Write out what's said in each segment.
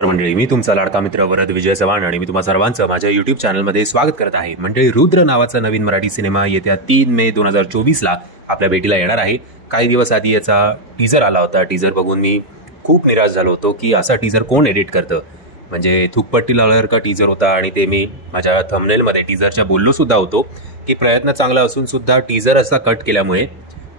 मंडळी, मी तुमचा लाडका मित्र वरद विजय चव्हाण आणि मी तुम्हा सर्वांचं माझ्या युट्यूब चॅनलमध्ये स्वागत करत आहे. मंडळी, रुद्र नावाचा नवीन मराठी सिनेमा येत्या 3 मे 2024ला आपल्या भेटीला येणार आहे. काही दिवस आधी याचा टीजर आला होता. टीजर बघून मी खूप निराश झालो होतो की असा टीजर कोण एडिट करतं. म्हणजे थुकपट्टी लावल्यासारखा टीजर होता आणि ते मी माझ्या थंबनेलमध्ये टीजरच्या बोललो सुद्धा होतो की प्रयत्न चांगला असून सुद्धा टीजर असा कट केल्यामुळे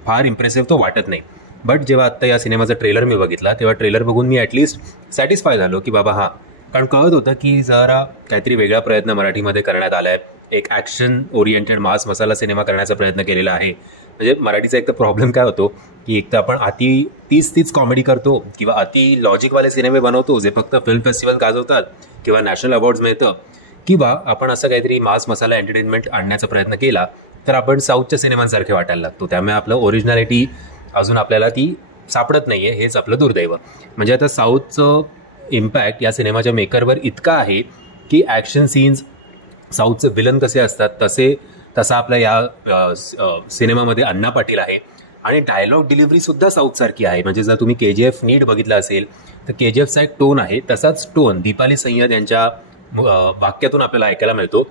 फार इम्प्रेसिव्ह तो वाटत नाही. बट जेव्हा आत्ता या सिनेमाचा ट्रेलर मी बघितला तेव्हा ट्रेलर बघून मी ॲटलिस्ट सॅटिस्फाय झालो की बाबा हां, कारण कळत होतं की जरा काहीतरी वेगळा प्रयत्न मराठीमध्ये करण्यात आला आहे. एक ॲक्शन ओरिएंटेड मास मसाला सिनेमा करण्याचा प्रयत्न केलेला आहे. म्हणजे मराठीचा एक तर प्रॉब्लेम काय होतो की एक तर आपण तीच कॉमेडी करतो किंवा अति लॉजिकवाले सिनेमे बनवतो जे फक्त फिल्म फेस्टिवल गाजवतात किंवा नॅशनल अवॉर्ड्स मिळतं, किंवा आपण असं काहीतरी मास मसाला एंटरटेनमेंट आणण्याचा प्रयत्न केला तर आपण साऊथच्या सिनेमांसारखे वाटायला लागतो. त्यामुळे आपलं ओरिजिनॅलिटी अजून आपल्याला ती सापडत नाही आहे. हेच आपलं दुर्दैव. म्हणजे आता साऊथचं इम्पॅक्ट या सिनेमाच्या मेकरवर इतका आहे की ॲक्शन सीन्स, साऊथचे विलन कसे असतात तसा आपल्या या सिनेमामध्ये अण्णा पाटील आहे. आणि डायलॉग डिलिव्हरीसुद्धा साऊथसारखी आहे. म्हणजे जर तुम्ही KGF नीट बघितलं असेल तर KGFचा एक टोन आहे, तसाच टोन दीपाली सय्यद यांच्या वाक्यातून आपल्याला ऐकायला मिळतो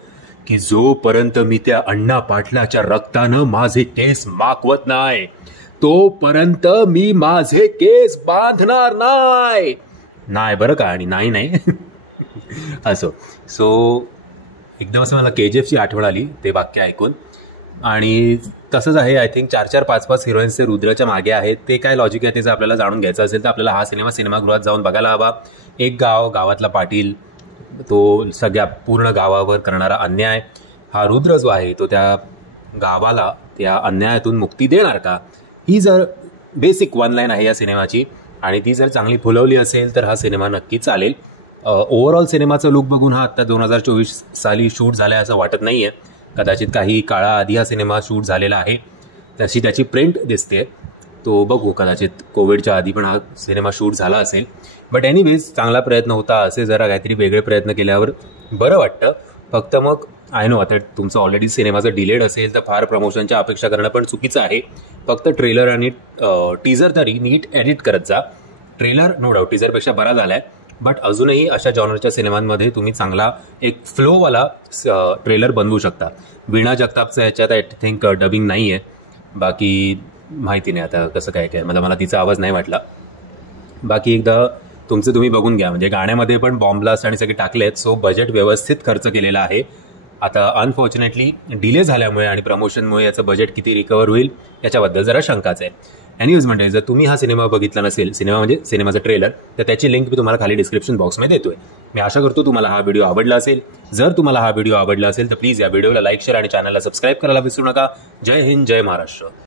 की जोपर्यंत मी त्या अण्णा पाटलाच्या रक्तानं माझे केस माकवत नाही तोपर्यंत मी माझे केस बांधणार नाही बरं का. आणि नाही असो. सो एकदम असं मला KGFची आठवण आली ते वाक्य ऐकून. आणि तसंच आहे. आय थिंक 4-5 हिरोईन्स ते रुद्राच्या मागे आहेत. ते काय लॉजिक आहे त्याचं आपल्याला जाणून घ्यायचं असेल तर आपल्याला हा सिनेमागृहात जाऊन बघायला हवा. एक गावातला पाटील, तो सगळ्या पूर्ण गावावर करणारा अन्याय. हा रुद्र जो आहे तो त्या गावाला त्या अन्यायातून मुक्ती देणार का, ही जर बेसिक वन लाईन आहे या सिनेमाची आणि ती जर चांगली फुलवली असेल तर हा सिनेमा नक्की चालेल. ओव्हरऑल सिनेमाचं लुक बघून हा आत्ता 2024 साली शूट झाला आहे असं वाटत नाही आहे. कदाचित काही काळाआधी हा सिनेमा शूट झालेला आहे, तशी त्याची प्रिंट दिसते. तो बघू, कदाचित कोविडच्या आधी पण हा सिनेमा शूट झाला असेल. बट एनिवेज चांगला प्रयत्न होता. असे जरा काहीतरी वेगळे प्रयत्न केल्यावर बरं वाटतं. फक्त मग आय नो आता तुमचं ऑलरेडी सिनेमाचं डिलेड असेल तर फार प्रमोशनच्या अपेक्षा करणं पण चुकीचं आहे. फक्त ट्रेलर आणि टीजर तरी नीट एडिट करत जा. ट्रेलर नो डाऊट टीजरपेक्षा बरा झाला आहे, बट अजूनही अशा जॉनरच्या सिनेमांमध्ये तुम्ही चांगला एक फ्लोवाला ट्रेलर बनवू शकता. वीणा जगतापचं ह्याच्यात आय थिंक डबिंग नाही आहे. बाकी माहिती नाही आता कसं काय मला तिचा आवाज नाही वाटला. बाकी एकदा तुमचं तुम्ही बघून घ्या. म्हणजे गाण्यामध्ये पण बॉम्ब ब्लास्ट आणि सगळे टाकले आहेत. सो बजेट व्यवस्थित खर्च केलेला आहे. आता अनफॉर्च्युनेटली डिले झाल्यामुळे आणि प्रमोशनमुळे याचं बजेट किती रिकवर होईल याच्याबद्दल जरा शंकाच आहे. एनिवेज म्हणजे जर तुम्ही हा सिनेमा बघितला नसेल, सिनेमाचा ट्रेलर, तर त्याची लिंक मी तुम्हाला खाली डिस्क्रिप्शन बॉक्समध्ये देतोय. मी आशा करतो तुम्हाला हा व्हिडिओ आवडला असेल. जर तुम्हाला हा व्हिडिओ आवडला असेल तर प्लीज या व्हिडिओला लाईक, शेअर आणि चॅनलला सबस्क्राईब करायला विसरू नका. जय हिंद, जय महाराष्ट्र.